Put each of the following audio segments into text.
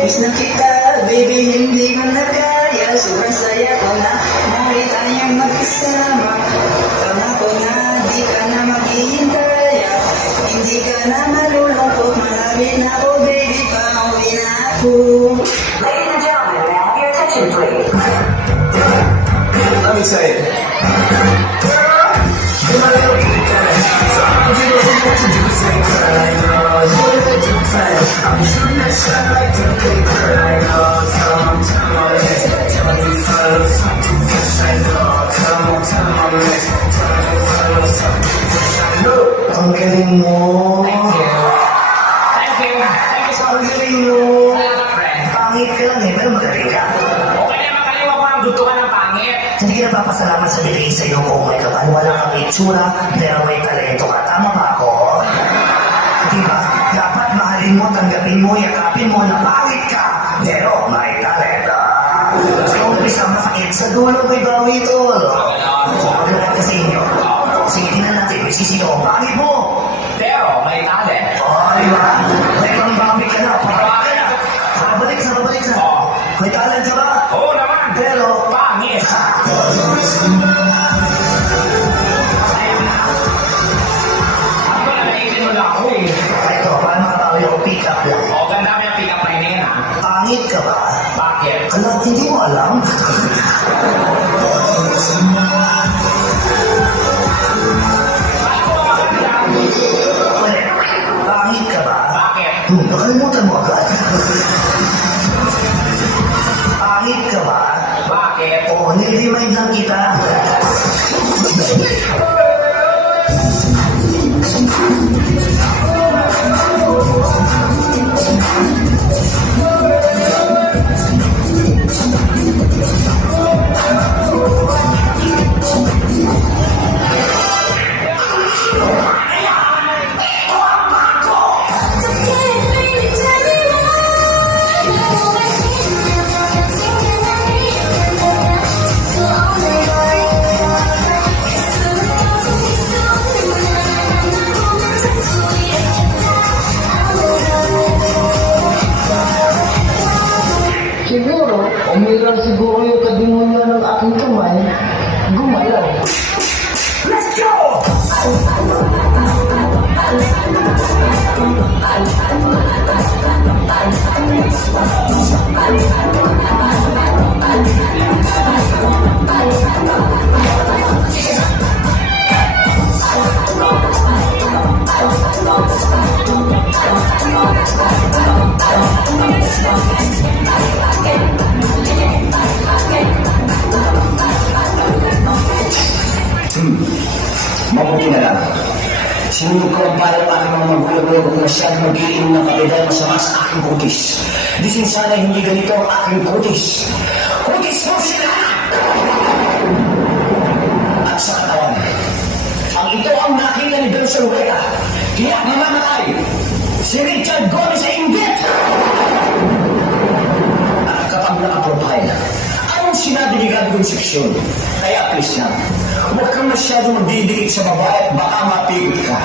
Miss na kita, baby, hindi ko na kaya. Sobrang saya ko na muli tayong magkasama. Tama ko na, di ka na maghihintay. Hindi ka na malulungkot, malapit na ako, baby, pauwi na ako. Ladies and gentlemen, may I have your attention, please? I'm excited. Ang galing mo. Thank you. Thank you. Thank you so Ang much. galing mo. Salamat, friend. Pangit ka lang eh, pero magaling ka. Okay na makaliwa ko ng gusto ka ng pangit. Hindi ka napapasalamat sa bigay sa'yo kung may kapal. Wala kang itsura, pero may talento ka. Tama ba ako? Diba? Dapat mahalin mo, tanggapin mo, yakapin mo na pangit ka. Pero may talento. Sa umpisa masakit, sa dulo may bawi ito. Maglalat ka sa inyo. Sige, tingnan natin, may sisiyo ang pangit mo. Pero may talent. Di ba? May pangbawi ka na, pangbawi ka na. Babalik sa. May talent ka ba? Oo naman. Pero, Pangit. Ako na naitin mo lang ako eh. ito, paano makabawi ako pick up lang? O, ganda mo yung pick-up line na yun ha. Pangit ka ba? Bakit? Ala, hindi mo alam? Ako maganda. Ulit, pangit ka ba? Bakit? Nakalimutan mo agad. Pangit ka ba? Bakit? Oo, niremind lang kita. Siguro, umiral siguro yung kadimunya ng aking kamay, gumalaw. Let's go! Mabuti na lang. Sinunod ko ang payo ng aking mga magulang kung masyadong mag-iinom ng kape dahil masama sa aking kutis. Disin sana hindi ganito ang aking kutis. Kutis mo sila! At sa katawan, ang ito ang nakita ni Don Salueta. Kaya namamatay si Richard Gomez sa inggit! At kapag nakaprofile, anong sinabi ni Gado Concepcion? Kaya please lang, huwag kang masyadong magdidikit sa babae at baka mapigil ka.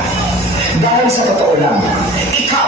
Dahil sa totoo lang, ikaw